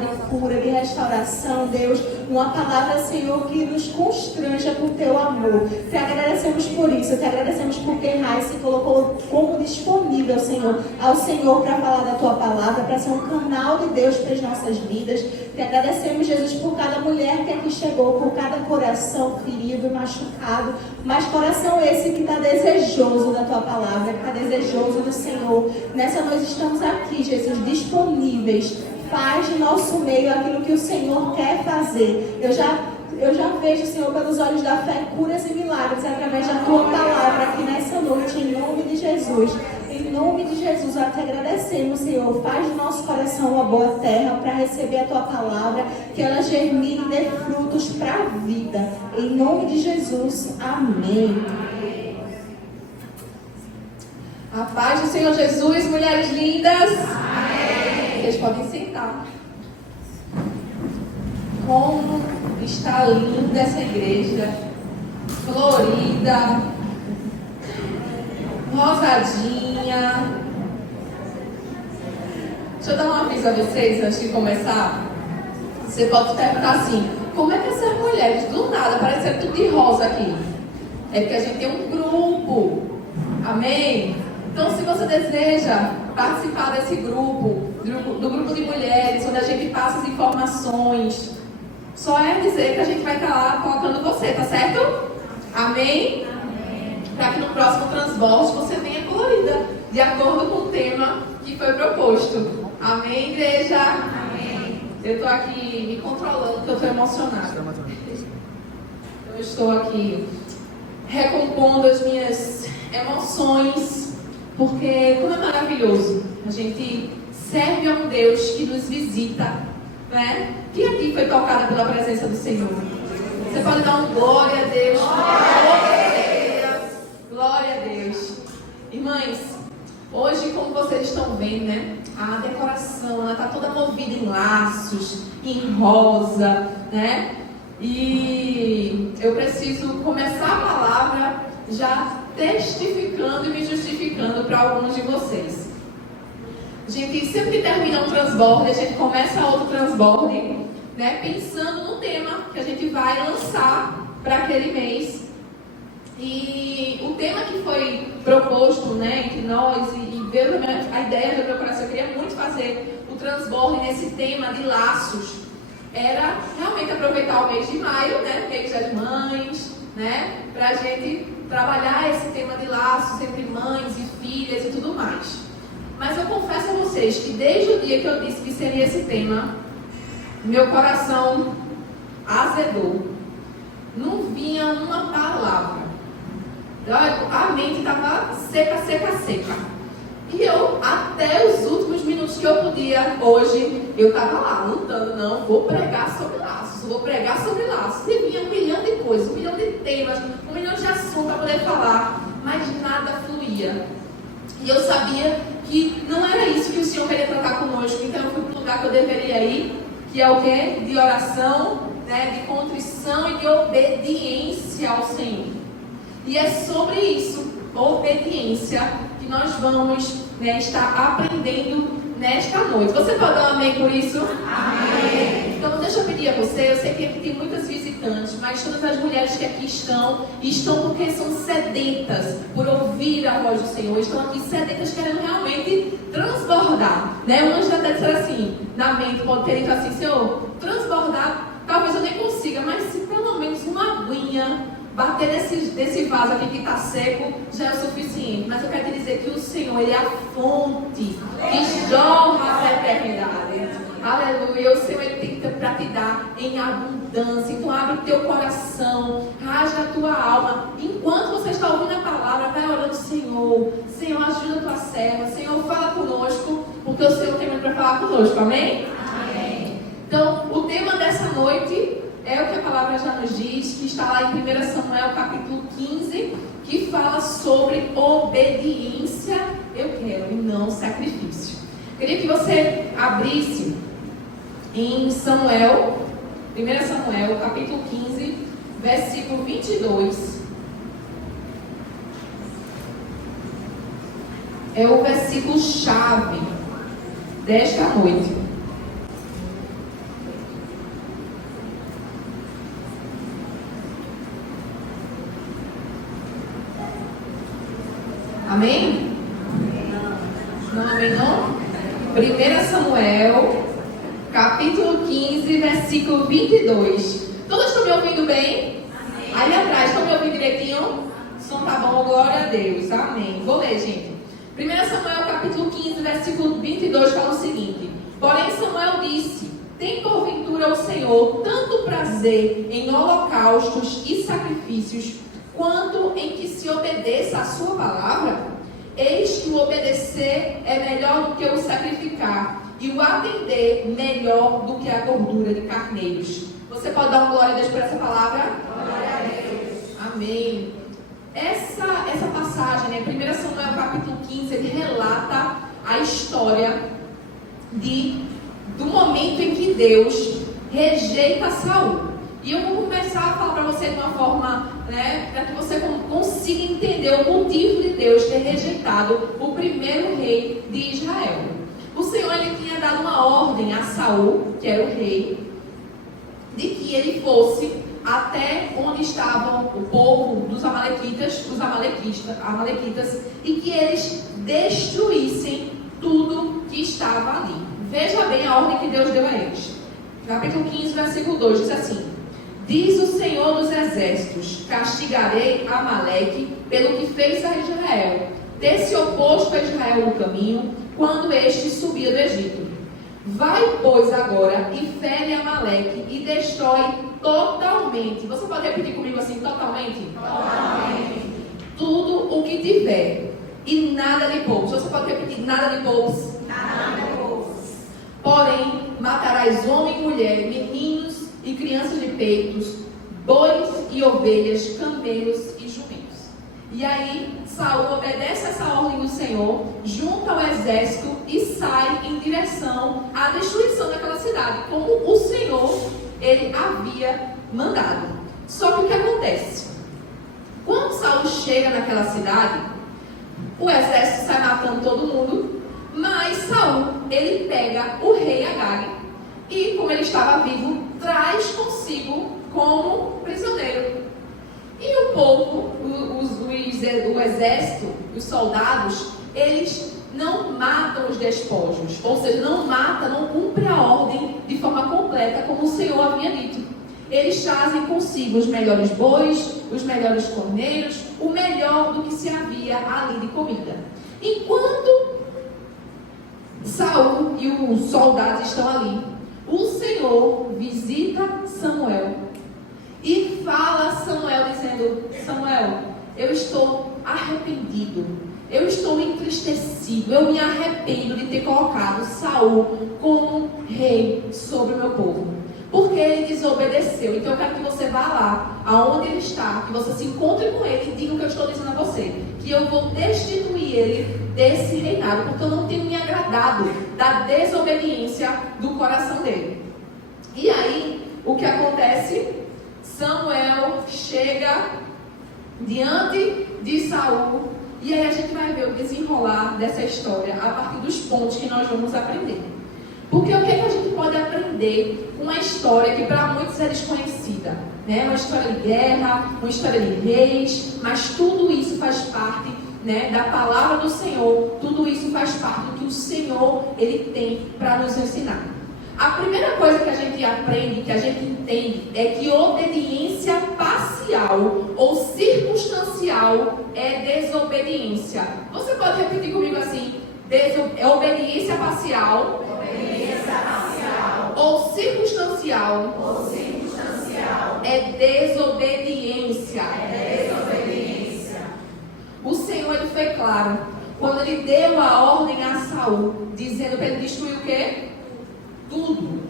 de cura, de restauração, Deus. Uma palavra, Senhor, que nos constranja com o teu amor. Te agradecemos por isso, te agradecemos porque Rai se colocou como disponível, Senhor, ao Senhor para falar da tua palavra, para ser um canal de Deus para as nossas vidas. Te agradecemos, Jesus, por cada mulher que aqui chegou, por cada coração ferido e machucado, mas coração esse que está desejoso da tua palavra, que está desejoso do Senhor. Nessa noite estamos aqui, Jesus, disponíveis. Faz no nosso meio aquilo que o Senhor quer fazer. Eu já vejo, Senhor, pelos olhos da fé, curas e milagres através da tua palavra aqui nessa noite, em nome de Jesus. Em nome de Jesus, nós te agradecemos, Senhor. Faz do nosso coração uma boa terra para receber a tua palavra, que ela germine e dê frutos para a vida. Em nome de Jesus, amém. A paz do Senhor Jesus, mulheres lindas. Amém. Vocês podem sentar. Como está linda essa igreja, florida, rosadinha. Deixa eu dar um aviso a vocês antes de começar. Você pode perguntar assim: como é que essas mulheres do nada pareceram tudo de rosa aqui? É porque a gente tem um grupo. Amém? Então, se você deseja participar desse grupo, do grupo de mulheres, onde a gente passa as informações, só é dizer que a gente vai estar lá colocando você, tá certo? Amém? Para que no próximo transbordo você venha colorida, de acordo com o tema que foi proposto. Amém, igreja? Amém. Eu estou aqui me controlando, porque eu estou emocionada. Então, eu estou aqui recompondo as minhas emoções, porque como é maravilhoso a gente serve a um Deus que nos visita, né? Quem aqui foi tocada pela presença do Senhor? Você pode dar um glória a Deus. Glória a Deus. Irmãs, hoje, como vocês estão vendo, né? A decoração, ela está toda movida em laços, em rosa, né? E eu preciso começar a palavra já testificando e me justificando para alguns de vocês. A gente sempre que termina um transborde, a gente começa outro transborde, né? Pensando no tema que a gente vai lançar para aquele mês. E o tema que foi proposto, né, entre nós e veio a ideia do meu coração, eu queria muito fazer o transborde nesse tema de laços. Era realmente aproveitar o mês de maio, né, mês das mães, né, para a gente trabalhar esse tema de laços entre mães e filhas e tudo mais. Mas eu confesso a vocês que desde o dia que eu disse que seria esse tema, meu coração azedou. Não vinha uma palavra. A mente estava seca. E eu, até os últimos minutos que eu podia, hoje, eu estava lá, lutando, não, vou pregar sobre laços. E vinha 1 milhão de coisas, 1 milhão de temas, 1 milhão de assuntos para poder falar, mas nada fluía. E eu sabia que não era isso que o Senhor queria tratar conosco, então eu fui para o lugar que eu deveria ir, que é o quê? De oração, né? De contrição e de obediência ao Senhor. E é sobre isso, obediência, que nós vamos, né, estar aprendendo nesta noite. Você pode dar um amém por isso? Amém. Então deixa eu pedir a você, eu sei que aqui tem muitas visitantes, mas todas as mulheres que aqui estão porque são sedentas por ouvir a voz do Senhor, estão aqui sedentas querendo realmente transbordar, né? Um anjo até disser assim, na mente, pode ter dito assim: Senhor, transbordar, talvez eu nem consiga, mas se pelo menos uma aguinha bater desse vaso aqui que está seco, já é o suficiente. Mas eu quero te dizer que o Senhor, Ele é a fonte que jorra a eternidade. Aleluia. O Senhor, Ele tem para te dar em abundância. Então abre o teu coração, rasga a tua alma. Enquanto você está ouvindo a palavra, vai orando: Senhor, ajuda a tua serva. Senhor, fala conosco, porque o Senhor tem muito para falar conosco. Amém? Amém. Então, o tema dessa noite é o que a palavra já nos diz, que está lá em 1 Samuel capítulo 15, que fala sobre obediência, eu quero, e não sacrifício. Queria que você abrisse em Samuel, 1 Samuel capítulo 15, versículo 22. É o versículo chave desta noite. Amém? Não, amém não? 1 Samuel, capítulo 15, versículo 22. Todos estão me ouvindo bem? Amém. Aí atrás, estão me ouvindo direitinho? O som tá bom, glória a Deus. Amém. Vou ler, gente. 1 Samuel, capítulo 15, versículo 22, fala o seguinte: porém Samuel disse: tem porventura o Senhor tanto prazer em holocaustos e sacrifícios, quanto em que se obedeça a sua palavra? Eis que o obedecer é melhor do que o sacrificar, e o atender melhor do que a gordura de carneiros. Você pode dar um glória a Deus por essa palavra? Glória a Deus. Amém. Essa passagem, né, 1 Samuel capítulo 15, ele relata a história do momento em que Deus rejeita Saul. E eu vou começar a falar para você de uma forma, né, para que você consiga entender o motivo de Deus ter rejeitado o primeiro rei de Israel. O Senhor, ele tinha dado uma ordem a Saul, que era o rei, de que ele fosse até onde estavam o povo dos amalequitas, e que eles destruíssem tudo que estava ali. Veja bem a ordem que Deus deu a eles. Capítulo 15, versículo 2, diz assim: diz o Senhor dos Exércitos: castigarei Amaleque pelo que fez a Israel, ter se oposto a Israel no caminho, quando este subia do Egito. Vai, pois, agora e fere Amaleque e destrói totalmente. Você pode repetir comigo assim, totalmente? Totalmente. Tudo o que tiver, e nada lhe poupes. Você pode repetir, nada lhe poupes? Nada lhe poupes. Porém, matarás homem e mulher, meninos e crianças de peitos, bois e ovelhas, camelos e jumentos. E aí, Saul obedece essa ordem do Senhor, junta o exército e sai em direção à destruição daquela cidade, como o Senhor, ele havia mandado. Só que o que acontece? Quando Saul chega naquela cidade, o exército sai matando todo mundo, mas Saul, ele pega o rei Agag e, como ele estava vivo, traz consigo como prisioneiro. E o povo, o exército, os soldados, eles não matam os despojos, ou seja, não cumprem a ordem de forma completa, como o Senhor havia dito. Eles trazem consigo os melhores bois, os melhores corneiros, o melhor do que se havia ali de comida. Enquanto Saul e os soldados estão ali, o Senhor visita Samuel e fala a Samuel dizendo: Samuel, eu estou arrependido, eu estou entristecido, eu me arrependo de ter colocado Saul como rei sobre o meu povo, porque ele desobedeceu. Então eu quero que você vá lá, aonde ele está, que você se encontre com ele e diga o que eu estou dizendo a você, que eu vou destituir ele desse reinado, porque eu não tenho me agradado da desobediência do coração dele. E aí, o que acontece? Samuel chega diante de Saul, e aí a gente vai ver o desenrolar dessa história a partir dos pontos que nós vamos aprender. Porque o que a gente pode aprender com uma história que para muitos é desconhecida, né? Uma história de guerra, uma história de reis, mas tudo isso faz parte, né, da palavra do Senhor. Tudo isso faz parte do que o Senhor, ele tem para nos ensinar. A primeira coisa que a gente aprende, que a gente entende, é que obediência parcial ou circunstancial é desobediência. Você pode repetir comigo assim: obediência parcial, ou circunstancial, é desobediência. O Senhor, ele foi claro quando ele deu a ordem a Saul, dizendo para ele destruir o quê? Tudo.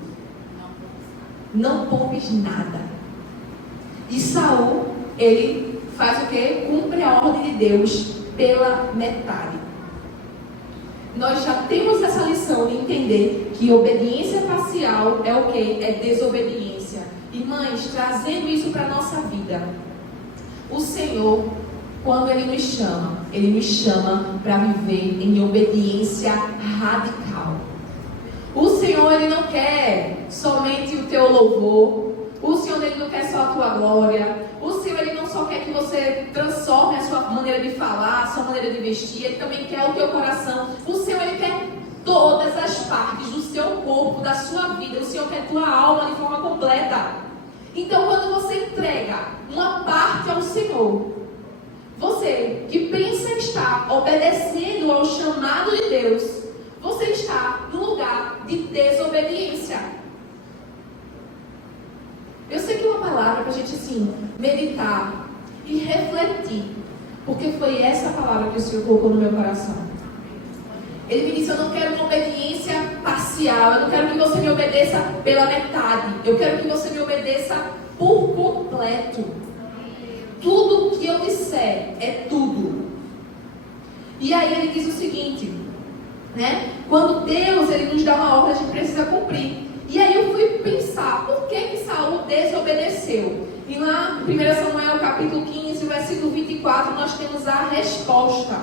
Não poupes nada. E Saul, ele faz o quê? Cumpre a ordem de Deus pela metade. Nós já temos essa lição de entender que obediência parcial é o quê? É desobediência. Irmãs, trazendo isso para a nossa vida, o Senhor, quando Ele nos chama para viver em obediência radical. O Senhor, Ele não quer somente o teu louvor. O Senhor, Ele não quer só a tua glória. O o Senhor ele não só quer que você transforme a sua maneira de falar, a sua maneira de vestir, Ele também quer o teu coração. O Senhor ele quer todas as partes do seu corpo, da sua vida. O Senhor quer tua alma de forma completa. Então, quando você entrega uma parte ao Senhor, você que pensa estar obedecendo ao chamado de Deus, você está no lugar de desobediência. Eu sei que é uma palavra para a gente assim, meditar e refletir, porque foi essa palavra que o Senhor colocou no meu coração. Ele me disse: eu não quero uma obediência parcial, eu não quero que você me obedeça pela metade, eu quero que você me obedeça por completo. Tudo que eu disser é tudo. E aí ele diz o seguinte, né? Quando Deus ele nos dá uma ordem, a gente precisa cumprir. E aí eu fui pensar, por que Saul desobedeceu? E lá, 1 Samuel capítulo 15, versículo 24, nós temos a resposta.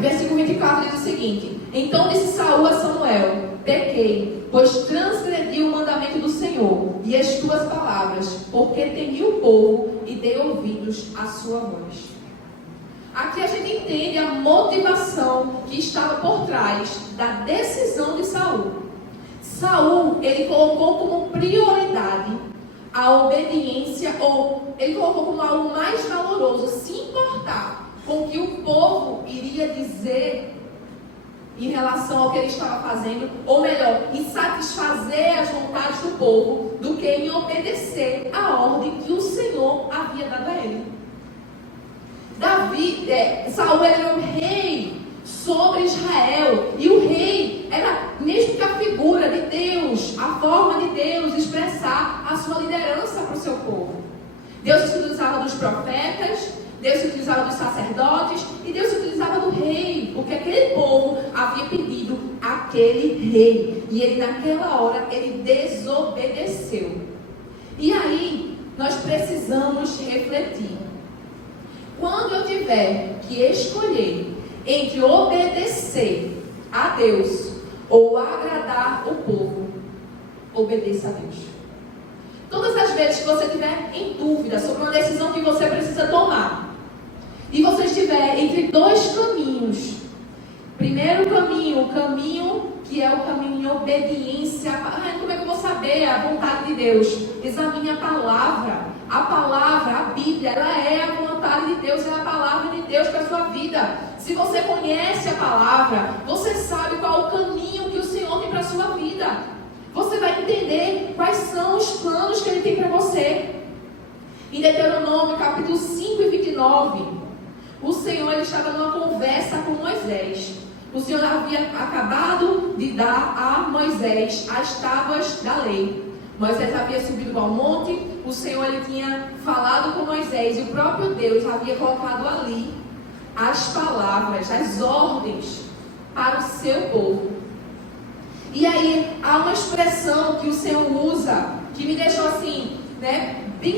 Versículo 24 diz o seguinte: então disse Saul a Samuel: pequei, pois transgredi o mandamento do Senhor e as tuas palavras, porque temi o povo e dei ouvidos à sua voz. Aqui a gente entende a motivação que estava por trás da decisão de Saul. Saul, ele colocou como prioridade a obediência, ou ele colocou como algo mais valoroso, se importar com o que o povo iria dizer em relação ao que ele estava fazendo, ou melhor, em satisfazer as vontades do povo, do que em obedecer a ordem que o Senhor havia dado a ele. Saul era o rei sobre Israel, e o rei era mesmo que a figura de Deus, a forma de Deus expressar a sua liderança para o seu povo. Deus se utilizava dos profetas, Deus se utilizava dos sacerdotes e Deus se utilizava do rei, porque aquele povo havia pedido aquele rei, e ele naquela hora ele desobedeceu. E aí nós precisamos refletir. Quando eu tiver que escolher entre obedecer a Deus ou agradar o povo, obedeça a Deus. Todas as vezes que você estiver em dúvida sobre uma decisão que você precisa tomar, e você estiver entre dois caminhos, primeiro caminho, o caminho que é o caminho em obediência, como é que eu vou saber a vontade de Deus? Examine a palavra, a Bíblia, ela é a vontade de Deus, é a palavra de Deus para a sua vida. Se você conhece a palavra, você sabe qual é o caminho que o Senhor tem para a sua vida. Você vai entender quais são os planos que Ele tem para você. Em Deuteronômio, capítulo 5 e 29, o Senhor ele estava numa conversa com Moisés. O Senhor havia acabado de dar a Moisés as tábuas da lei. Moisés havia subido ao monte, o Senhor ele tinha falado com Moisés, e o próprio Deus havia colocado ali as palavras, as ordens para o seu povo. E aí há uma expressão que o Senhor usa, que me deixou assim, né, bem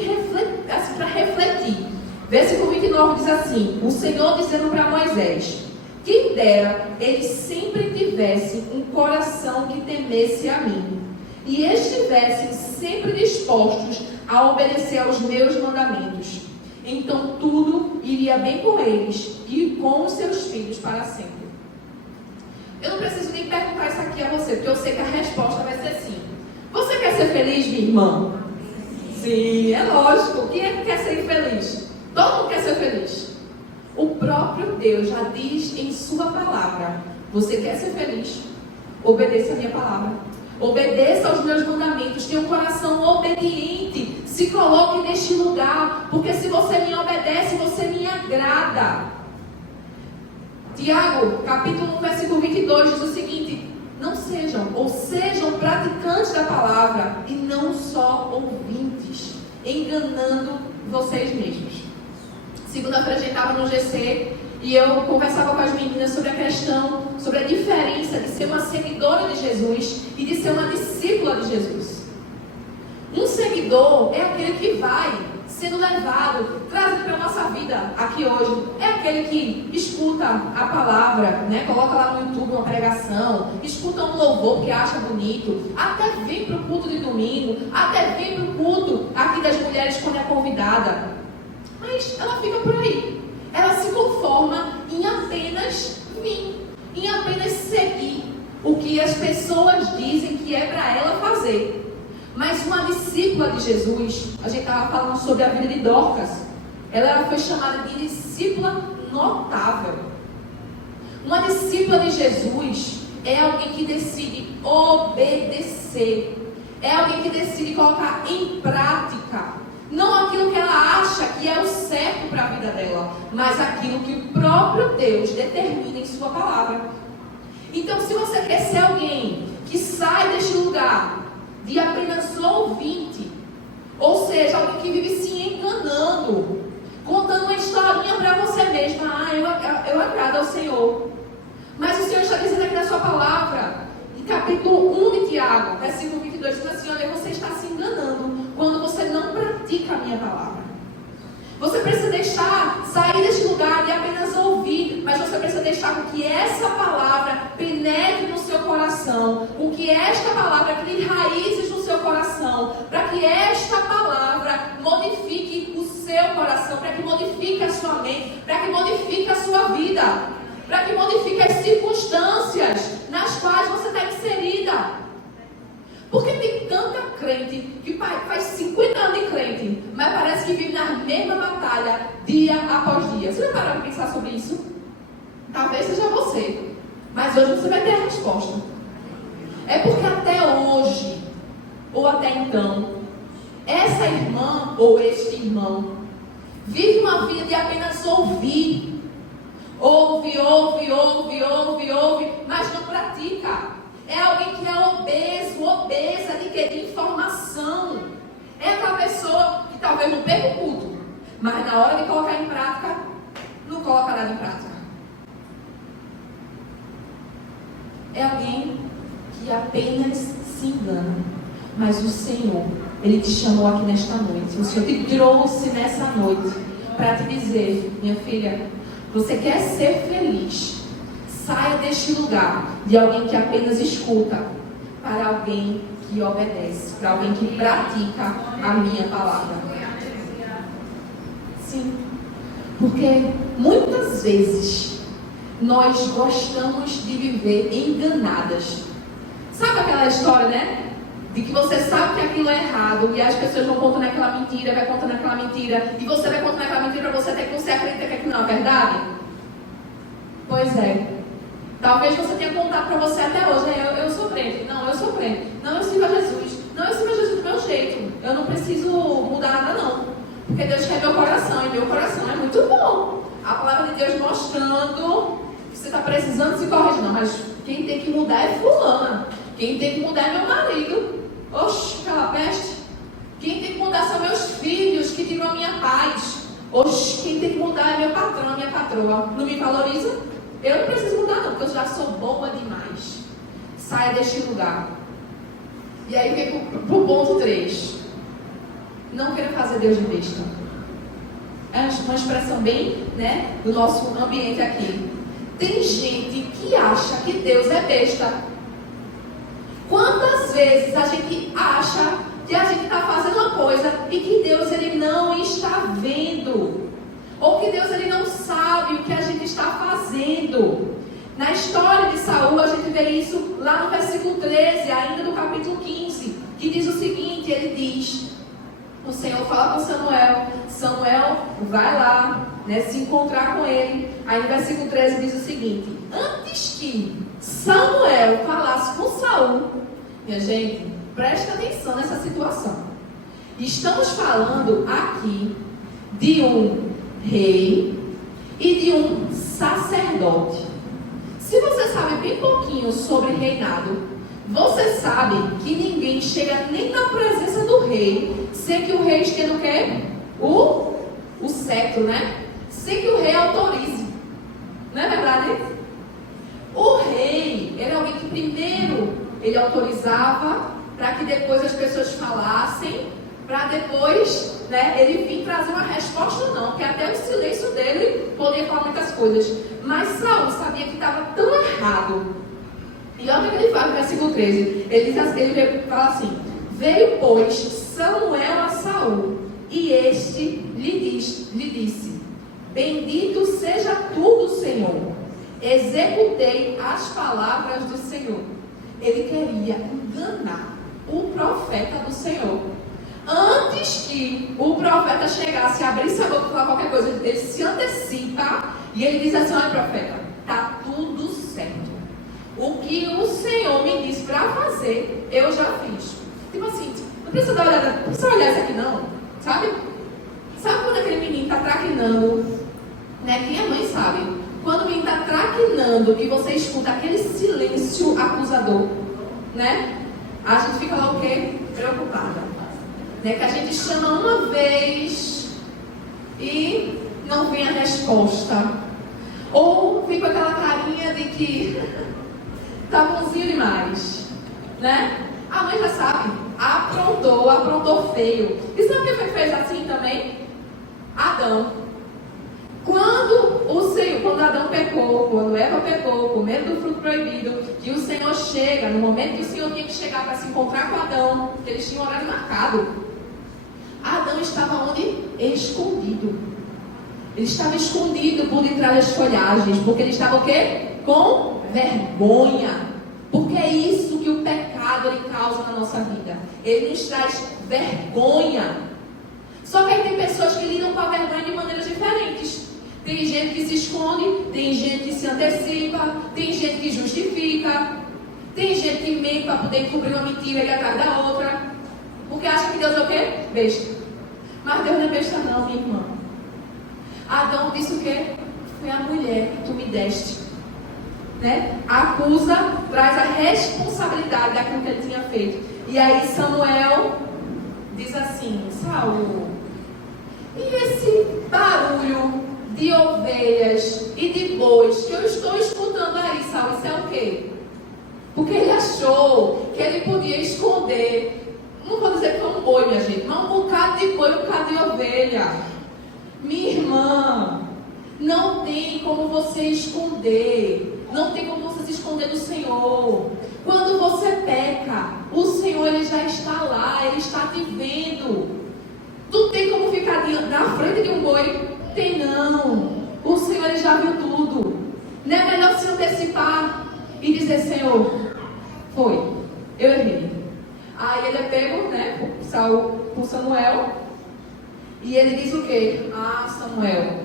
assim, para refletir. Versículo 29 diz assim: o Senhor dizendo para Moisés: quem dera ele sempre tivesse um coração que temesse a mim, e estivessem sempre dispostos a obedecer aos meus mandamentos. Então tudo iria bem com eles e com os seus filhos para sempre. Eu não preciso nem perguntar isso aqui a você, porque eu sei que a resposta vai ser sim. Você quer ser feliz, minha irmã? Sim, é lógico. Quem é que quer ser infeliz? Todo mundo quer ser feliz. O próprio Deus já diz em sua palavra: você quer ser feliz? Obedeça a minha palavra. Obedeça aos meus mandamentos. Tenha um coração obediente. Se coloque neste lugar, porque se você me obedece, você me agrada. Tiago, capítulo 1, versículo 22, diz o seguinte: não sejam, ou sejam praticantes da palavra e não só ouvintes, enganando vocês mesmos. Segunda-feira a gente estava no GC e eu conversava com as meninas sobre a questão, sobre a diferença de ser uma seguidora de Jesus e de ser uma discípula de Jesus. Um seguidor é aquele que vai sendo levado, trazido para a nossa vida aqui hoje. É aquele que escuta a palavra, né? Coloca lá no YouTube uma pregação, escuta um louvor que acha bonito, até vem para o culto de domingo, até vem para o culto aqui vida das mulheres quando é convidada. Mas ela fica por aí. Ela se conforma em apenas vir, em apenas seguir o que as pessoas dizem que é para ela fazer. Mas uma discípula de Jesus, a gente estava falando sobre a vida de Dorcas, ela foi chamada de discípula notável. Uma discípula de Jesus é alguém que decide obedecer. É alguém que decide colocar em prática, não aquilo que ela acha que é o certo para a vida dela, mas aquilo que o próprio Deus determina em sua palavra. Então, se você quer ser alguém que sai deste lugar de apenas ouvinte, ou seja, alguém que vive se enganando, contando uma historinha para você mesma, eu agrado ao Senhor. Mas o Senhor está dizendo aqui na sua palavra, em capítulo 1 de Tiago, versículo 22, diz assim: olha, você está se enganando quando você não pratica a minha palavra. Você precisa sair deste lugar de apenas ouvir, mas você precisa deixar com que essa palavra penetre no seu coração, com que esta palavra crie raízes no seu coração, para que esta palavra modifique o seu coração, para que modifique a sua mente, para que modifique a sua vida, para que modifique as circunstâncias nas quais você está inserida. Porque tem tanta crente que faz 50 anos de crente, mas parece que vive na mesma batalha dia após dia. Você já parou para pensar sobre isso? Talvez seja você, mas hoje você vai ter a resposta. É porque até hoje, ou até então, essa irmã ou este irmão vive uma vida de apenas ouvir. Ouve, mas não pratica. É alguém que é obesa de quê? De informação. É aquela pessoa que talvez não perca o culto, mas na hora de colocar em prática, não coloca nada em prática. É alguém que apenas se engana. Mas o Senhor, Ele te chamou aqui nesta noite. O Senhor te trouxe nessa noite para te dizer: minha filha, você quer ser feliz? Saia deste lugar de alguém que apenas escuta para alguém que obedece, para alguém que pratica a minha palavra. Sim, porque muitas vezes nós gostamos de viver enganadas. Sabe aquela história, né? De que você sabe que aquilo é errado e as pessoas vão contando aquela mentira, vai contando aquela mentira, e você vai contando aquela mentira para você até que você acredita que aquilo não é verdade? Pois é. Talvez você tenha contado para você até hoje: eu sou crente, não, eu sou crente, não, eu sirvo a Jesus, não, eu sirvo a Jesus do meu jeito, eu não preciso mudar nada não, porque Deus quer meu coração, e meu coração é muito bom. A palavra de Deus mostrando que você está precisando se corrigir. Não, mas quem tem que mudar é fulana, quem tem que mudar é meu marido. Oxe, aquela peste. Quem tem que mudar são meus filhos, que tiram a minha paz. Oxe, quem tem que mudar é meu patrão, minha patroa. Não me valoriza? Eu não preciso mudar não, porque eu já sou boa demais. Saia deste lugar. E aí vem para o ponto 3. Não quero fazer Deus de besta. É uma expressão bem, né, do nosso ambiente aqui. Tem gente que acha que Deus é besta. Quantas vezes a gente acha que a gente está fazendo uma coisa e que Deus ele não está vendo? Ou que Deus ele não sabe o que a gente está fazendo? Na história de Saul, a gente vê isso lá no versículo 13, ainda do capítulo 15, que diz o seguinte: ele diz, o Senhor fala com Samuel vai lá, né, se encontrar com ele. Aí no versículo 13 diz o seguinte: antes que Samuel falasse com Saul, minha gente, presta atenção nessa situação. Estamos falando aqui de um rei e de um sacerdote. Se você sabe bem pouquinho sobre reinado, você sabe que ninguém chega nem na presença do rei sem que o rei esteja o quê? O cetro, né? Sem que o rei autorize. Não é verdade? O rei era alguém que primeiro ele autorizava para que depois as pessoas falassem, para depois, né, ele vir trazer uma resposta não, porque até o silêncio dele podia falar muitas coisas. Mas Saul sabia que estava tão errado. E olha o que ele fala no versículo 13. Ele fala assim: veio, pois, Samuel a Saul, e este lhe disse: bendito seja tu do Senhor, executei as palavras do Senhor. Ele queria enganar o profeta do Senhor. Antes que o profeta chegasse e abrisse a boca e falar qualquer coisa, ele se antecipa e ele diz assim: olha, profeta, está tudo certo. O que o Senhor me disse para fazer, eu já fiz. Tipo assim, não precisa dar olhada, não precisa olhar isso aqui não, sabe? Sabe quando aquele menino está traquinando, né? Quem é mãe sabe. Quando o menino está traquinando, que você escuta aquele silêncio acusador, né? A gente fica lá o quê? Preocupada. Né? Que a gente chama uma vez e não vem a resposta. Ou fica com aquela carinha de que tá bonzinho demais, né? A mãe já sabe, aprontou feio. E sabe quem fez assim também? Adão. Quando Adão pecou, quando Eva pecou, com medo do fruto proibido, que o Senhor chega, no momento que o Senhor tinha que chegar para se encontrar com Adão, que eles tinham horário marcado, Adão estava onde? Escondido. Ele estava escondido por detrás das folhagens, porque ele estava o quê? Com vergonha. Porque é isso que o pecado ele causa na nossa vida. Ele nos traz vergonha. Só que aí tem pessoas que lidam com a vergonha de maneiras diferentes. Tem gente que se esconde, tem gente que se antecipa, tem gente que justifica, tem gente que mente para poder cobrir uma mentira e atrás da outra. Porque acha que Deus é o quê? Besta. Mas Deus não é besta não, minha irmã. Adão disse o quê? Foi a mulher que tu me deste. Né? Acusa, traz a responsabilidade daquilo que ele tinha feito. E aí Samuel diz assim: Saul, e esse barulho de ovelhas e de bois que eu estou escutando aí, Saul, isso é o quê? Porque ele achou que ele podia esconder, não vou dizer que foi um boi, minha gente, mas um bocado de boi, um bocado de ovelha. Minha irmã, não tem como você esconder, não tem como você se esconder do Senhor. Quando você peca, o Senhor ele já está lá, ele está te vendo. Tu tem como ficar na frente de um boi? Tem não. O Senhor ele já viu tudo. Não é melhor se antecipar e dizer: Senhor, foi, eu errei. Aí ele é pego, né, por Samuel, e ele diz o quê? Ah, Samuel,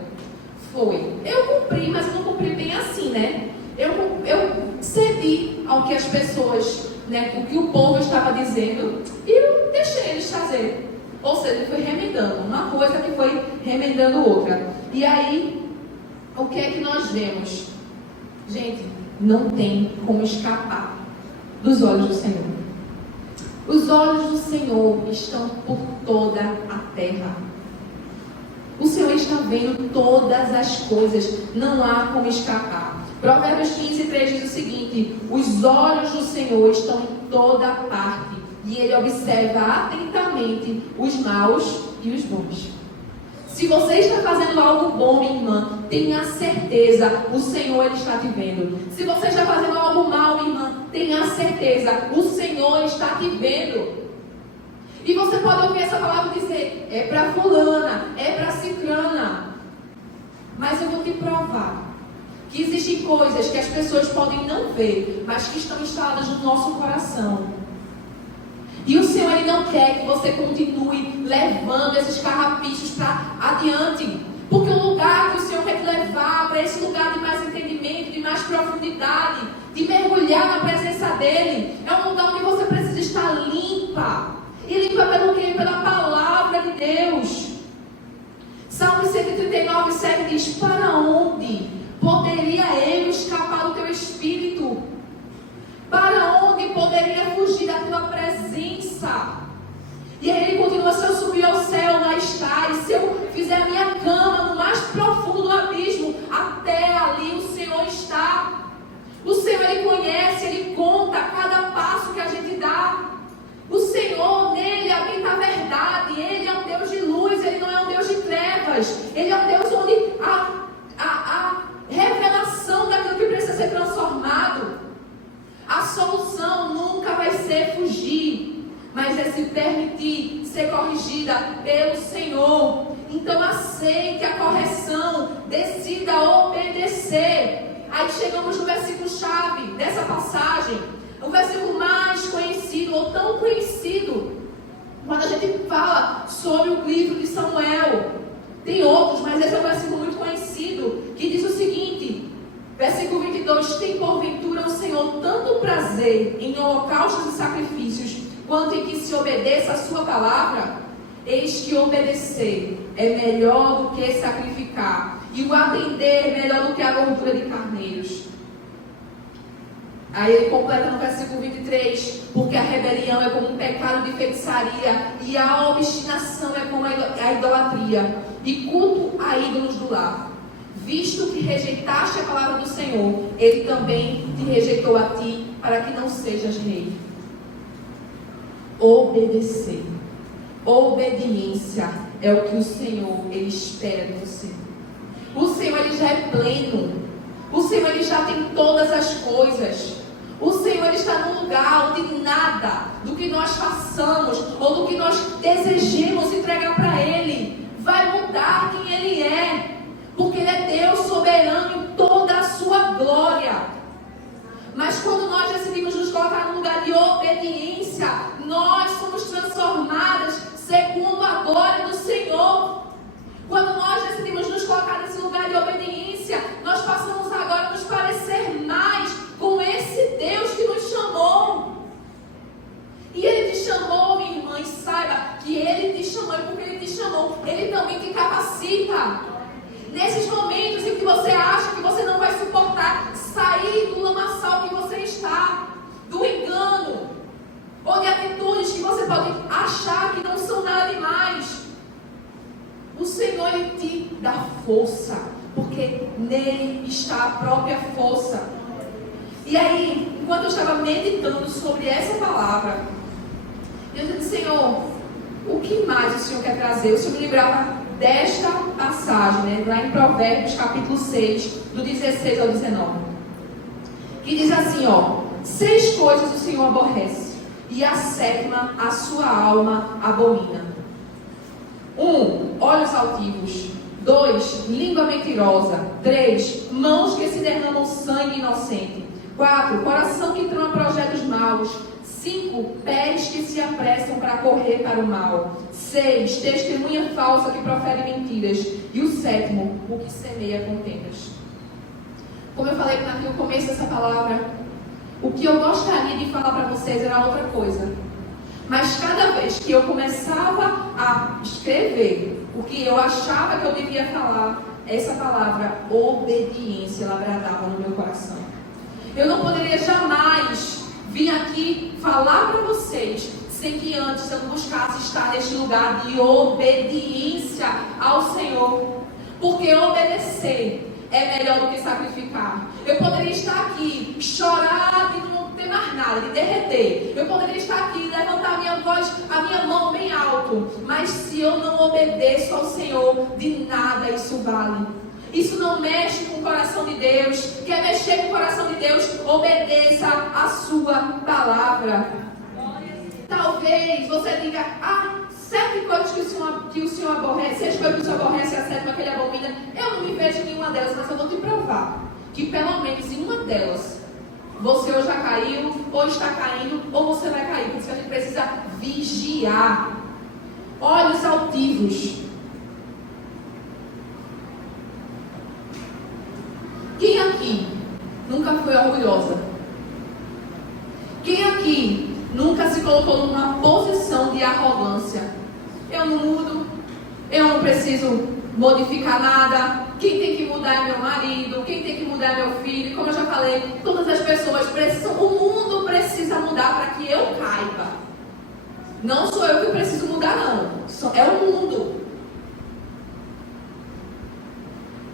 foi. Eu cumpri, mas eu não cumpri bem assim, né? Eu cedi ao que as pessoas, né, o que o povo estava dizendo, e eu deixei eles fazer. Ou seja, ele foi remendando uma coisa que foi remendando outra. E aí, o que é que nós vemos? Gente, não tem como escapar dos olhos do Senhor. Os olhos do Senhor estão por toda a terra. O Senhor está vendo todas as coisas, não há como escapar. Provérbios 15:3 diz o seguinte: os olhos do Senhor estão em toda parte, e Ele observa atentamente os maus e os bons. Se você está fazendo algo bom, minha irmã, tenha certeza, o Senhor ele está te vendo. Se você está fazendo algo mal, minha irmã, tenha certeza, o Senhor está te vendo. E você pode ouvir essa palavra e dizer: é para fulana, é para cicrana. Mas eu vou te provar que existem coisas que as pessoas podem não ver, mas que estão instaladas no nosso coração. E o Senhor ele não quer que você continue levando esses carrapichos para adiante. Porque o lugar que o Senhor quer te levar, para esse lugar de mais entendimento, de mais profundidade, de mergulhar na presença dEle, é um lugar onde você precisa estar limpa. E limpa pelo quê? Pela palavra de Deus. Salmo 139:7 diz: para onde poderia eu escapar do teu espírito? Para onde poderia fugir da tua presença? E aí ele continua: se eu subir ao céu, lá está. E se eu fizer a minha cama no mais profundo do abismo, até ali o Senhor está. O Senhor ele conhece, ele conta cada passo que a gente dá. O Senhor, nele habita a verdade. Ele é um Deus de luz, ele não é um Deus de trevas. Ele é um Deus onde se permitir ser corrigida pelo Senhor. Então aceite a correção, decida obedecer. Aí chegamos no versículo-chave dessa passagem, o versículo mais conhecido, ou tão conhecido, quando a gente fala sobre o livro de Samuel. Tem outros, mas esse é um versículo muito conhecido, que diz o seguinte, versículo 22, tem porventura o Senhor tanto prazer em holocaustos e sacrifícios, quanto em que se obedeça a sua palavra? Eis que obedecer é melhor do que sacrificar, e o atender é melhor do que a gordura de carneiros. Aí ele completa no versículo 23, porque a rebelião é como um pecado de feitiçaria, e a obstinação é como a idolatria, e culto a ídolos do lar. Visto que rejeitaste a palavra do Senhor, Ele também te rejeitou a ti, para que não sejas rei. Obedecer. Obediência é o que o Senhor, Ele espera de você. O Senhor, Ele já é pleno. O Senhor, Ele já tem todas as coisas. O Senhor, Ele está num lugar onde nada do que nós façamos ou do que nós desejemos entregar para Ele vai mudar quem Ele é. Porque Ele é Deus soberano em toda a sua glória. Mas quando nós decidimos nos colocar num lugar de obediência, nós somos transformadas segundo a glória do Senhor. Quando nós decidimos nos colocar nesse lugar de obediência, nós passamos agora a nos parecer mais com esse Deus que nos chamou. E Ele te chamou, minha irmã, e saiba que Ele te chamou, e porque Ele te chamou, Ele também te capacita. Nesses momentos em que você acha que você não vai suportar sair do lamaçal que você está, do engano, ou de atitudes que você pode achar que não são nada demais, o Senhor, Ele te dá força, porque nele está a própria força. E aí, enquanto eu estava meditando sobre essa palavra, eu disse, Senhor, o que mais o Senhor quer trazer? O Senhor me lembrava desta passagem, né, lá em Provérbios capítulo 6, do 16 ao 19, que diz assim, ó: 6 coisas o Senhor aborrece, e a 7ª a sua alma abomina. 1. Olhos altivos. 2. Língua mentirosa. 3. Mãos que se derramam sangue inocente. 4. Coração que trama projetos maus. 5. Pés que se apressam para correr para o mal. 6. Testemunha falsa que profere mentiras. E o 7º, o que semeia contendas. Como eu falei no começo dessa palavra, o que eu gostaria de falar para vocês era outra coisa. Mas cada vez que eu começava a escrever o que eu achava que eu devia falar, essa palavra obediência, ela bradava no meu coração. Eu não poderia jamais vir aqui falar para vocês sem que antes eu buscasse estar neste lugar de obediência ao Senhor. Porque obedecer é melhor do que sacrificar. Eu poderia estar aqui, chorar de não ter mais nada, de derreter. Eu poderia estar aqui, levantar a minha voz, a minha mão bem alto. Mas se eu não obedeço ao Senhor, de nada isso vale. Isso não mexe com o coração de Deus. Quer mexer com o coração de Deus? Obedeça a sua palavra. Talvez você diga, 7 coisas que o Senhor aborrece, 6 coisas que o Senhor aborrece, a 7ª que Ele abomina. Eu não me vejo em nenhuma delas, mas eu vou te provar que pelo menos em uma delas você ou já caiu, ou está caindo, ou você vai cair. Por isso que a gente precisa vigiar. Olhos altivos. Quem aqui nunca foi orgulhosa? Quem aqui nunca se colocou numa posição de arrogância? Eu não mudo, eu não preciso modificar nada, quem tem que mudar é meu marido, quem tem que mudar é meu filho. Como eu já falei, todas as pessoas precisam, o mundo precisa mudar para que eu caiba. Não sou eu que preciso mudar, não, é o mundo.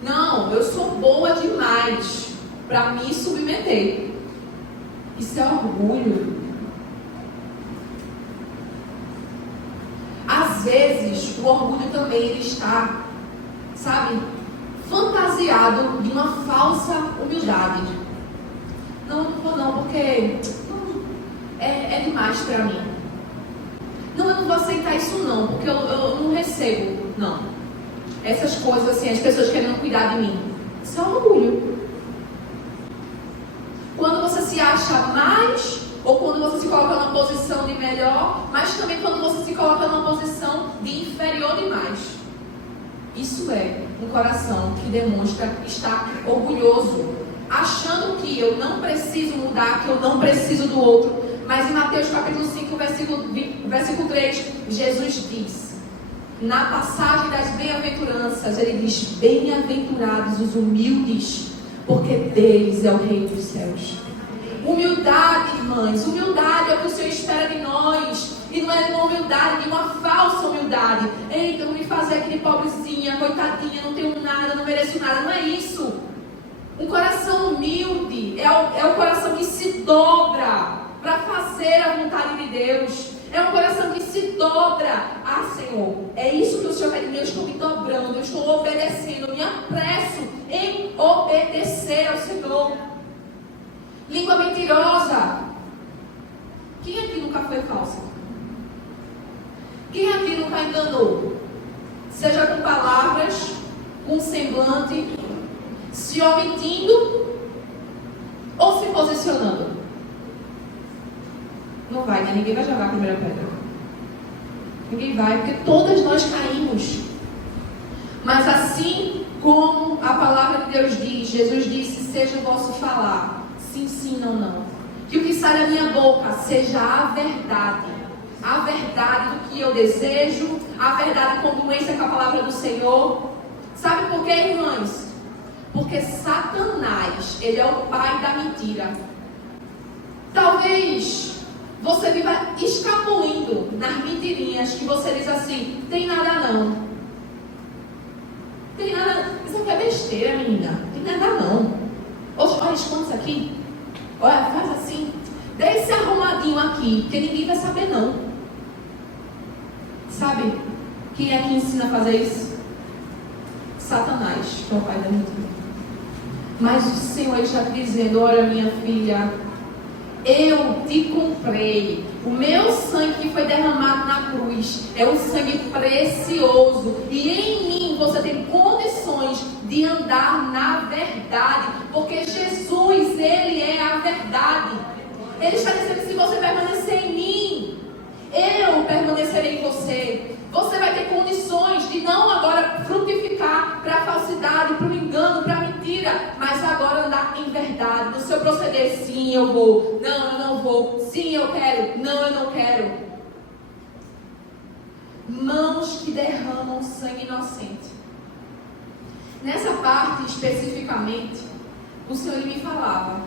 Não, eu sou boa demais para me submeter. Isso é orgulho. Às vezes, o orgulho também ele está, sabe, fantasiado de uma falsa humildade. Não vou não, porque é demais para mim. Não não vou aceitar isso não, porque eu não recebo. Não. Essas coisas assim, as pessoas querendo cuidar de mim. Isso é um orgulho. Quando você se acha mais, ou quando você se coloca numa posição de melhor, mas também quando você se coloca numa posição de inferior demais. Isso é um coração que demonstra estar orgulhoso, achando que eu não preciso mudar, que eu não preciso do outro. Mas em Mateus capítulo 5, versículo 3, Jesus diz, na passagem das bem-aventuranças, ele diz, bem-aventurados os humildes, porque deles é o reino dos céus. Humildade, irmãs, humildade é o que o Senhor espera de nós. E não é uma humildade, de uma falsa humildade. Eita, eu vou me fazer aqui de pobrezinha, coitadinha, não tenho nada, não mereço nada. Não é isso. Um coração humilde é o coração que se dobra para fazer a vontade de Deus. É um coração que se dobra. Ah, Senhor, é isso que o Senhor quer de mim. Eu estou me dobrando, eu estou obedecendo, eu me apresso em obedecer ao Senhor. Língua mentirosa. Quem aqui nunca foi falsa? Quem aqui nunca enganou? Seja com palavras, com semblante, se omitindo ou se posicionando? Não vai, né? Ninguém vai jogar a primeira pedra. Ninguém vai, porque todas nós caímos. Mas assim como a palavra de Deus diz, Jesus disse, seja o vosso falar, sim, sim, não, não. Que o que sai da minha boca seja a verdade. A verdade do que eu desejo, a verdade com congruência com a palavra do Senhor. Sabe por quê, irmãs? Porque Satanás, ele é o pai da mentira. Talvez você viva escapulindo nas mentirinhas que você diz assim, tem nada não. Tem nada, isso aqui é besteira, menina. Tem nada não. Olha, esconde isso aqui. Olha, faz assim. Deixa esse arrumadinho aqui, porque ninguém vai saber não. Sabe quem é que ensina a fazer isso? Satanás, que é o pai da mentira. Mas o Senhor está dizendo, olha minha filha, eu te comprei. O meu sangue que foi derramado na cruz é um sangue precioso. E em mim você tem condições de andar na verdade. Porque Jesus, Ele é a verdade. Ele está dizendo que se você permanecer em mim, eu permanecerei em você. Você vai ter condições de não agora frutificar para a falsidade, para o engano, para a mentira, mas agora andar em verdade. No seu proceder, sim, eu vou. Não, eu não vou. Sim, eu quero. Não, eu não quero. Mãos que derramam sangue inocente. Nessa parte especificamente, o Senhor me falava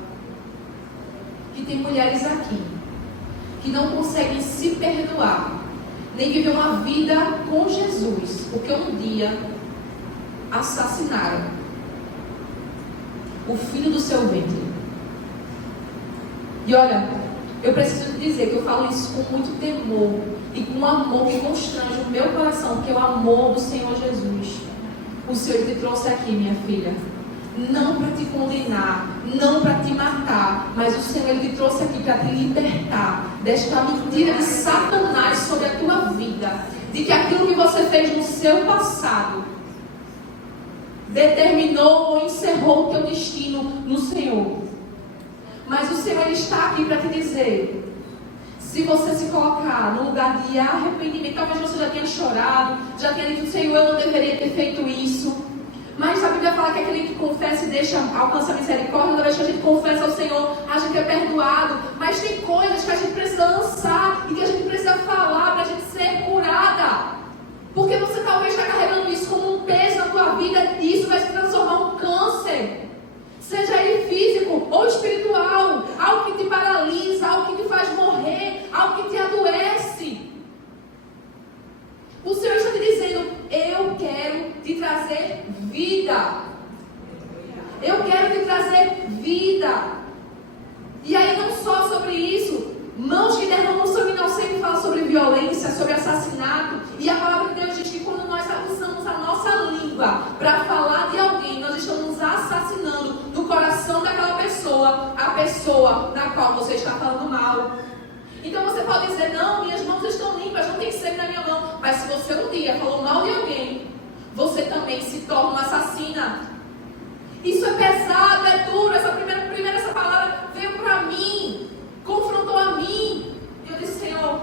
que tem mulheres aqui que não conseguem se perdoar, nem viver uma vida com Jesus, porque um dia assassinaram o filho do seu ventre. E olha, eu preciso dizer que eu falo isso com muito temor e com um amor que constrange o meu coração, porque é o amor do Senhor Jesus. O Senhor te trouxe aqui, minha filha, não para te condenar, não para te matar, mas o Senhor Ele te trouxe aqui para te libertar desta mentira de Satanás sobre a tua vida, de que aquilo que você fez no seu passado determinou ou encerrou o teu destino no Senhor. Mas o Senhor Ele está aqui para te dizer, se você se colocar no lugar de arrependimento, talvez você já tenha chorado, já tenha dito, Senhor, eu não deveria ter feito isso. Mas a Bíblia fala que aquele que confessa e deixa alcança a misericórdia, toda vez que a gente confessa ao Senhor, a gente é perdoado. Mas tem coisas que a gente precisa lançar e que a gente precisa falar para a gente ser curada. Porque você talvez está carregando isso como um peso na tua vida e isso vai se transformar em um câncer. Seja ele físico ou espiritual, algo que te paralisa, algo que te faz morrer, algo que te adoece. O Senhor está te dizendo, eu quero te trazer vida. Eu quero te trazer vida. E aí não só sobre isso, mãos que derramam sangue inocente fala sobre violência, sobre assassinato. E a palavra de Deus diz que quando nós usamos a nossa língua para falar de alguém, nós estamos assassinando no coração daquela pessoa, a pessoa da qual você está falando mal. Então você pode dizer, não, minhas mãos estão limpas, não tem sangue calúnia, falou mal de alguém, você também se torna uma assassina. Isso é pesado, é duro. Essa essa palavra veio para mim, confrontou a mim. Eu disse: Senhor,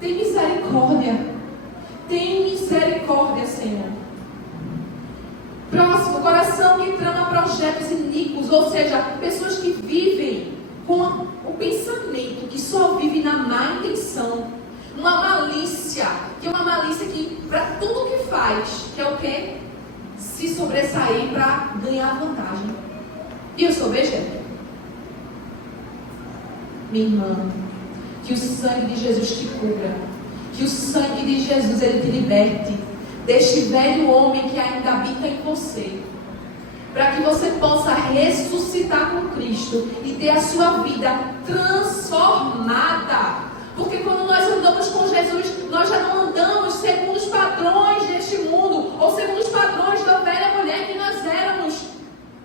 tem misericórdia. Tem misericórdia, Senhor. Próximo, coração que trama projetos iníquos, ou seja, pessoas que vivem com o pensamento, que só vive na má intenção. Uma malícia, que é uma malícia que, para tudo que faz, que é o quê? Se sobressair para ganhar vantagem. E eu sou besta. Minha irmã, que o sangue de Jesus te cubra, que o sangue de Jesus ele te liberte deste velho homem que ainda habita em você, para que você possa ressuscitar com Cristo e ter a sua vida transformada. Porque quando nós andamos com Jesus, nós já não andamos segundo os padrões deste mundo, ou segundo os padrões da velha mulher que nós éramos.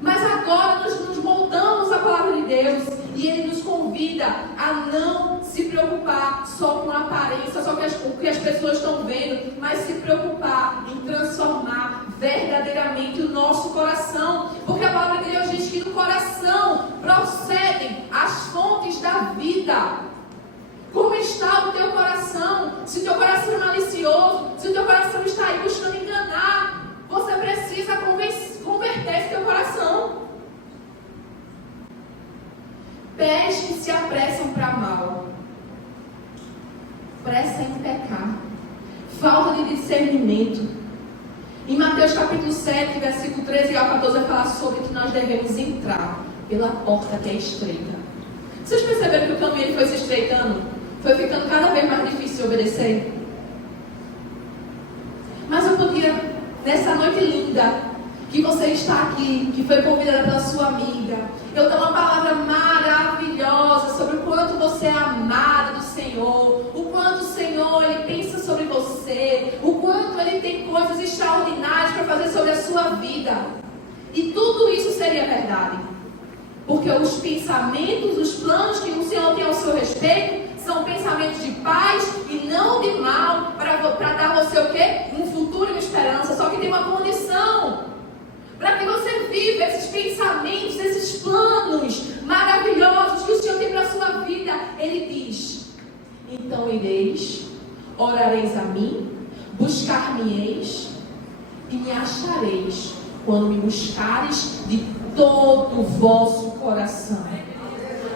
Mas agora nós nos moldamos a palavra de Deus, e Ele nos convida a não se preocupar só com a aparência, só com o que as pessoas estão vendo, mas se preocupar em transformar verdadeiramente o nosso coração. Porque a palavra de Deus diz que do coração procedem as fontes da vida. Como está o teu coração? Se o teu coração é malicioso, se o teu coração está aí buscando enganar, você precisa converter esse teu coração. Pés que se apressam para mal, pressa em pecar, falta de discernimento. Em Mateus capítulo 7, versículo 13 ao 14, vai falar sobre que nós devemos entrar pela porta que é estreita. Vocês perceberam que o caminho foi se estreitando? Foi ficando cada vez mais difícil obedecer? Mas eu podia, nessa noite linda, que você está aqui, que foi convidada pela sua amiga, eu dou uma palavra maravilhosa sobre o quanto você é amada do Senhor, o quanto o Senhor, Ele pensa sobre você, o quanto Ele tem coisas extraordinárias para fazer sobre a sua vida. E tudo isso seria verdade, porque os pensamentos, os planos que o Senhor tem ao seu respeito são pensamentos de paz e não de mal, para dar a você o quê? Um futuro e uma esperança. Só que tem uma condição, para que você viva esses pensamentos, esses planos maravilhosos que o Senhor tem para a sua vida. Ele diz: então ireis, orareis a mim, buscar-me-eis e me achareis, quando me buscares de todo o vosso coração.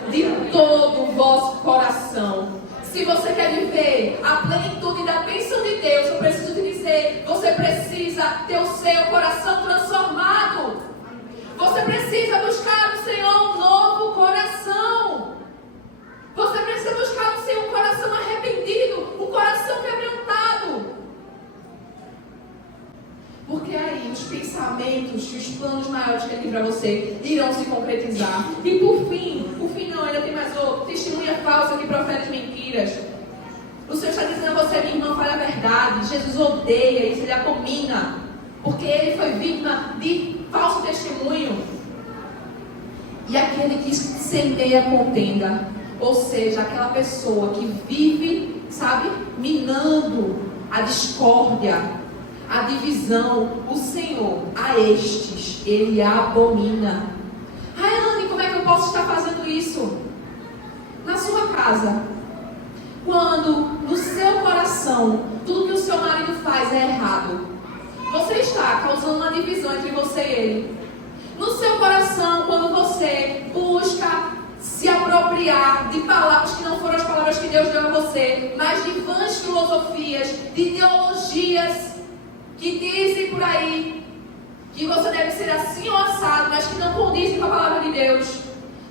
De todo o vosso coração. Se você quer viver a plenitude da bênção de Deus, eu preciso te dizer, você precisa ter o seu coração transformado. Você precisa buscar no Senhor um novo coração. Você precisa buscar no Senhor um coração arrependido, um coração quebrantado. Porque aí os pensamentos e os planos maiores que Ele tem para você irão se concretizar. E por fim não, ainda tem mais outro. Testemunha falsa que profere mentiras. O Senhor está dizendo a você, minha irmã, fale a verdade. Jesus odeia isso, Ele abomina. Porque Ele foi vítima de falso testemunho. E aquele que semeia contenda, ou seja, aquela pessoa que vive, sabe, minando a discórdia, a divisão, o Senhor, a estes, Ele abomina. Raiane, como é que eu posso estar fazendo isso? Na sua casa, quando no seu coração, tudo que o seu marido faz é errado, você está causando uma divisão entre você e ele. No seu coração, quando você busca se apropriar de palavras que não foram as palavras que Deus deu a você, mas de vãs filosofias, de ideologias que dizem por aí que você deve ser assim ou assado, mas que não condizem com a palavra de Deus,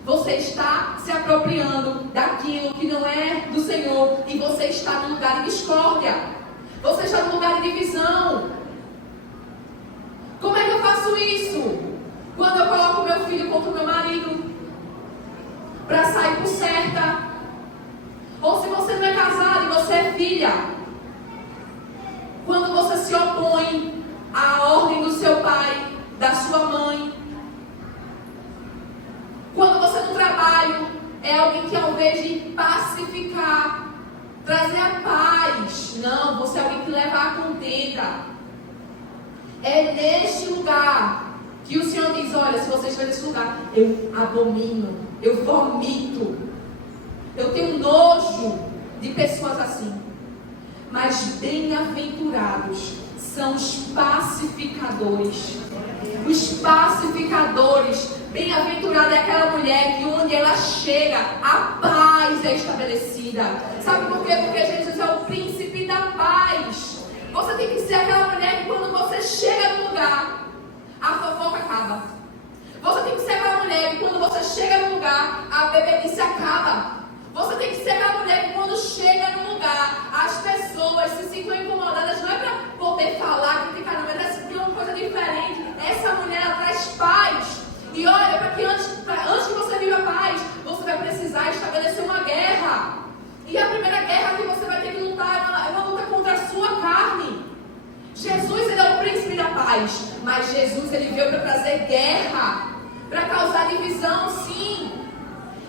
você está se apropriando daquilo que não é do Senhor, e você está no lugar de discórdia, você está no lugar de divisão. Como é que eu faço isso? Quando eu coloco meu filho contra o meu marido para sair por certa, ou se você não é casado e você é filha, quando você se opõe à ordem do seu pai, da sua mãe, quando você no trabalho é alguém que, ao invés de pacificar, trazer a paz. Não, você é alguém que leva a contenda. É neste lugar que o Senhor diz: olha, se você estiver nesse lugar, eu abomino, eu vomito, eu tenho nojo de pessoas assim. Mas bem-aventurados são os pacificadores. Os pacificadores. Bem-aventurada é aquela mulher que onde ela chega, a paz é estabelecida. Sabe por quê? Porque Jesus é o príncipe da paz. Você tem que ser aquela mulher que quando você chega no lugar, a fofoca acaba. Você tem que ser aquela mulher que quando você chega no lugar, a bebedice acaba. Você tem que ser aquela mulher que quando chega no lugar, as pessoas se sintam incomodadas. Não é para poder falar, criticar, não, mas é sentir uma coisa diferente. Essa mulher, ela traz paz. E olha, para que antes que você viva paz, você vai precisar estabelecer uma guerra. E a primeira guerra que você vai ter que lutar é uma luta contra a sua carne. Jesus, ele é o príncipe da paz. Mas Jesus, ele veio para trazer guerra, para causar divisão, sim,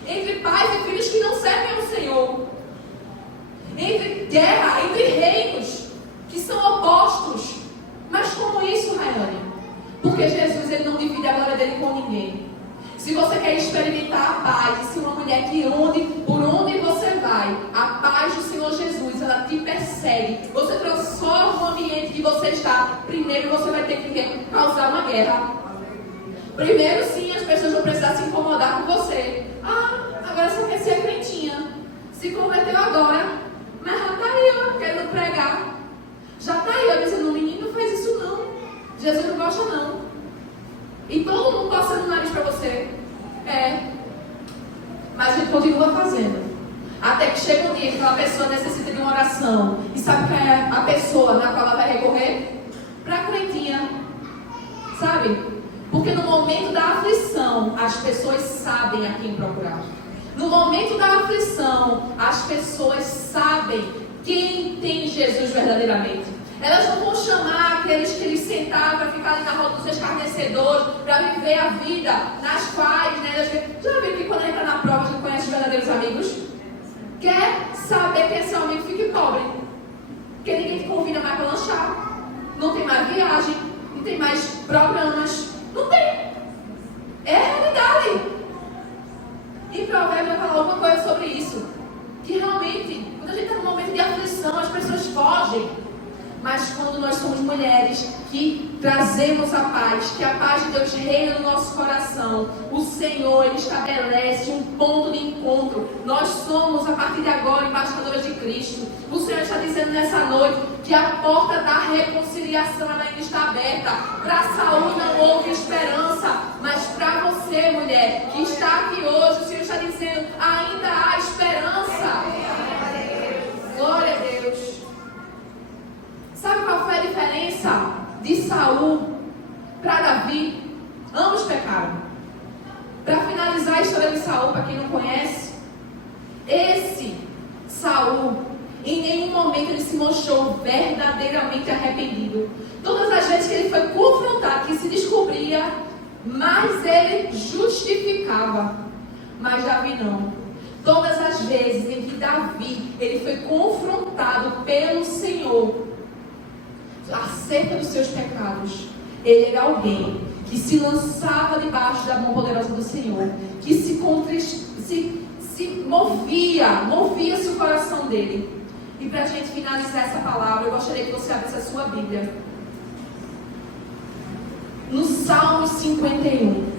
entre pais e filhos que não servem ao Senhor, entre guerra, entre reinos que são opostos. Mas como isso, Rayane? Porque Jesus, ele não divide a glória dele com ninguém. Se você quer experimentar a paz, e se uma mulher que por onde você vai, a paz do Senhor Jesus, ela te persegue, você transforma o ambiente que você está, primeiro você vai ter que causar uma guerra. Primeiro, sim, as pessoas vão precisar se incomodar com você. Agora você quer ser crentinha. Se converteu agora, mas já está aí, ó, querendo pregar. Já está aí, ó, dizendo: menino, não faz isso não. Jesus não gosta não. E todo mundo passando o nariz para você. Mas a gente continua fazendo. Até que chega um dia que aquela pessoa necessita de uma oração. E sabe quem é a pessoa na qual ela vai recorrer? Para a crentinha. Sabe? Porque no momento da aflição, as pessoas sabem a quem procurar. No momento da aflição, as pessoas sabem quem tem Jesus verdadeiramente. Elas não vão chamar aqueles que eles sentaram para ficar ali na roda dos escarnecedores, para viver a vida nas quais, né? Já viram que quando a gente está na prova, a gente conhece os verdadeiros amigos? Quer saber quem é seu amigo? Fique pobre. Porque ninguém te convida mais para lanchar. Não tem mais viagem, não tem mais programas. Não tem. É a realidade. E Provérbios vai falar alguma coisa sobre isso. Que realmente, quando a gente está num momento de aflição, as pessoas fogem. Mas quando nós somos mulheres que trazemos a paz, que a paz de Deus reina no nosso coração, o Senhor, ele estabelece um ponto de encontro. Nós somos, a partir de agora, embaixadoras de Cristo. O Senhor está dizendo nessa noite que a porta da reconciliação ela ainda está aberta. Para Saul não houve esperança, mas para você, mulher, que está aqui hoje, o Senhor está dizendo: ainda há esperança. Glória a Deus. Sabe qual foi a diferença de Saul para Davi? Ambos pecaram. Para finalizar a história de Saul, para quem não conhece, esse Saul, em nenhum momento ele se mostrou verdadeiramente arrependido. Todas as vezes que ele foi confrontado, que se descobria, mas ele justificava. Mas Davi não. Todas as vezes em que Davi ele foi confrontado pelo Senhor acerca dos seus pecados, ele era alguém que se lançava debaixo da mão poderosa do Senhor, que movia-se o coração dele. E para a gente finalizar essa palavra, eu gostaria que você abrisse a sua Bíblia no Salmo 51.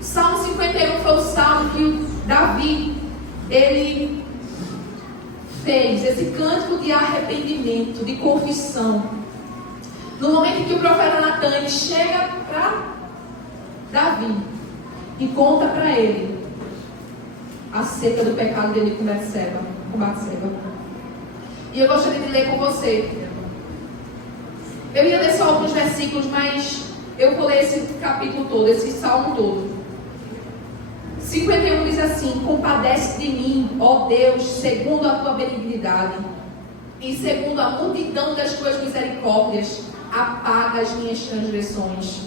Salmo 51 foi o salmo que o Davi ele fez esse cântico de arrependimento, de confissão. No momento em que o profeta Natan chega para Davi e conta para ele acerca do pecado dele com Batseba. E eu gostaria de ler com você. Eu ia ler só alguns versículos, mas eu vou ler esse capítulo todo, esse salmo todo. 51 diz assim: compadece de mim, ó Deus, segundo a tua benignidade, e segundo a multidão das tuas misericórdias, apaga as minhas transgressões.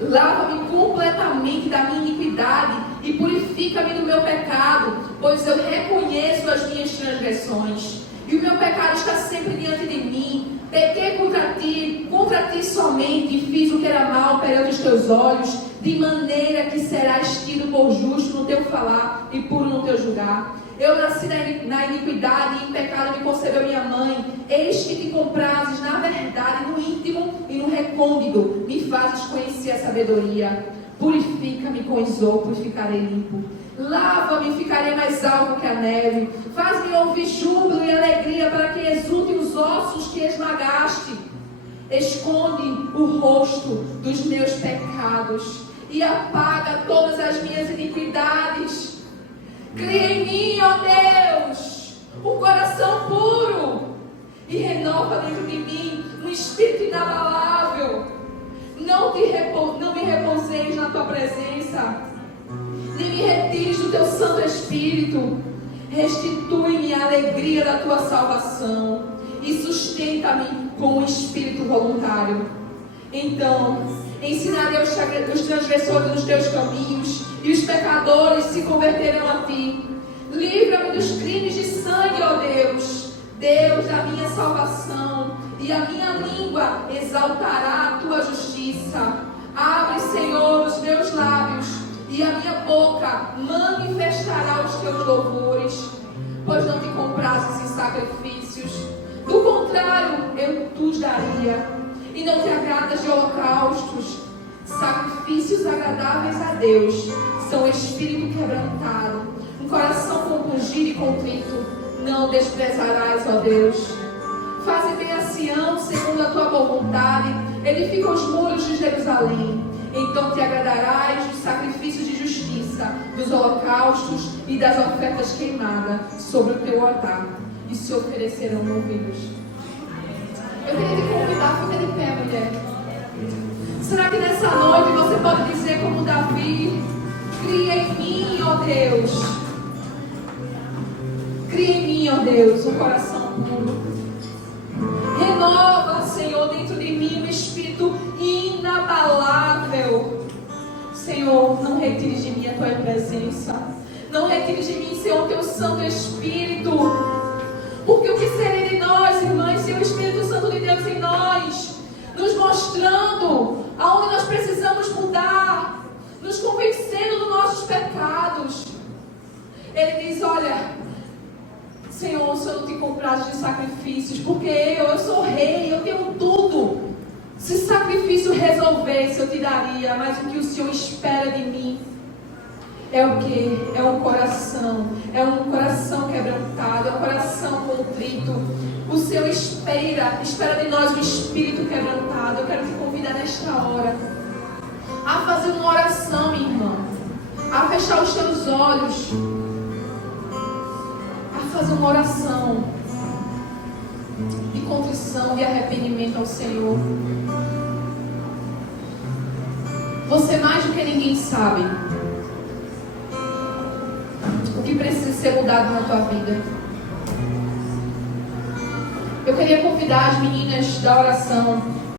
Lava-me completamente da minha iniquidade e purifica-me do meu pecado. pois eu reconheço as minhas transgressões, e o meu pecado está sempre diante de mim. Pequei contra ti somente, e fiz o que era mal perante os teus olhos, de maneira que serás tido por justo no teu falar e puro no teu julgar. Eu nasci na iniquidade, e em pecado me concebeu minha mãe. Eis que te comprases na verdade, no íntimo e no recôndito, me fazes conhecer a sabedoria. Purifica-me com isopo e ficarei limpo. Lava-me e ficarei mais alvo que a neve. Faz-me ouvir júbilo e alegria, para que exultem os ossos que esmagaste. Esconde o rosto dos meus pecados e apaga todas as minhas iniquidades. Cria em mim, ó Deus, um coração puro, e renova dentro de mim um espírito inabalável. Não me repouseis na tua presença, nem me retires do teu Santo Espírito. Restitui-me a alegria da tua salvação e sustenta-me com um espírito voluntário. Então ensinarei os transgressores nos teus caminhos, e os pecadores se converterão a ti. Livra-me dos crimes de sangue, ó Deus, Deus da minha salvação, e a minha língua exaltará a tua justiça. Abre, Senhor, os meus lábios, e a minha boca manifestará os teus louvores, pois não te comprases em sacrifícios, do contrário eu te daria, e não te agradas de holocaustos. Sacrifícios agradáveis a Deus são espírito quebrantado, um coração compungido e contrito não desprezarás, ó Deus. Faze bem a Sião segundo a tua boa vontade, edifica os muros de Jerusalém. Então te agradarás dos sacrifícios de justiça, dos holocaustos e das ofertas queimadas sobre o teu altar, e se oferecerão novilhos. Eu queria te convidar, fica de pé, mulher. Será que nessa noite você pode dizer como Davi: cria em mim, ó Deus, cria em mim, ó Deus, um coração puro. Renova, Senhor, dentro de mim um espírito inabalável. Senhor, não retires de mim a tua presença. Não retires de mim, Senhor, o teu Santo Espírito. Porque o que seria de nós, irmãs, se o Espírito Santo de Deus em nós, nos mostrando aonde nós precisamos mudar, nos convencendo dos nossos pecados. Ele diz: olha, Senhor, o Senhor não te compraste de sacrifícios, porque eu sou rei, eu tenho tudo. Se sacrifício resolvesse, eu te daria, mas o que o Senhor espera de mim é o que? É um coração quebrantado, é um coração contrito. O Senhor espera de nós um espírito quebrantado. Eu quero te convidar nesta hora a fazer uma oração, minha irmã, a fechar os teus olhos, a fazer uma oração de contrição, de arrependimento ao Senhor. Você mais do que ninguém sabe o que precisa ser mudado na tua vida. Eu queria convidar as meninas da oração